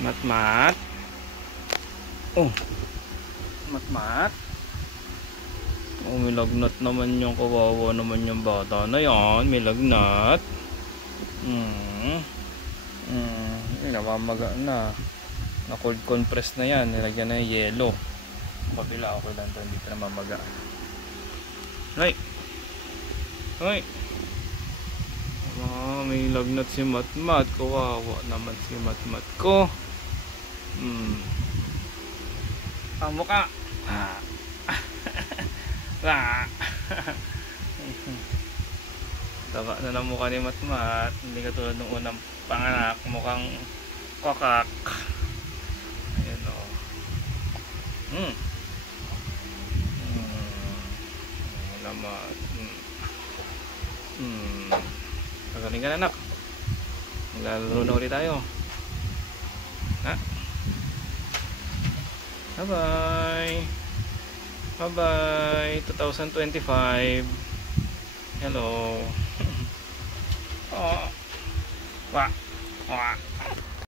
Mat-mat. Oh, mat-mat. Oh, may lagnat naman yung kawawa naman yung bata na yan. May lagnat. Namamaga na. Na cold compress na yan. Nilagyan na yung yelo. Kabila okay lang to. Hindi ka namamaga. Right. Right. May lagnat si Mat-mat. Kawawa naman si Mat-mat ko. Ang mukha. Taba na ng mukha ni Mat-mat. Hindi katulad ng unang panganak. Mukhang kokak. Ayan o. Naman. Pagaling ka na, anak. Maglalaro na ulit tayo. Ha? Bye bye. Bye bye 2025. Hello. Oh. Wah. Wah.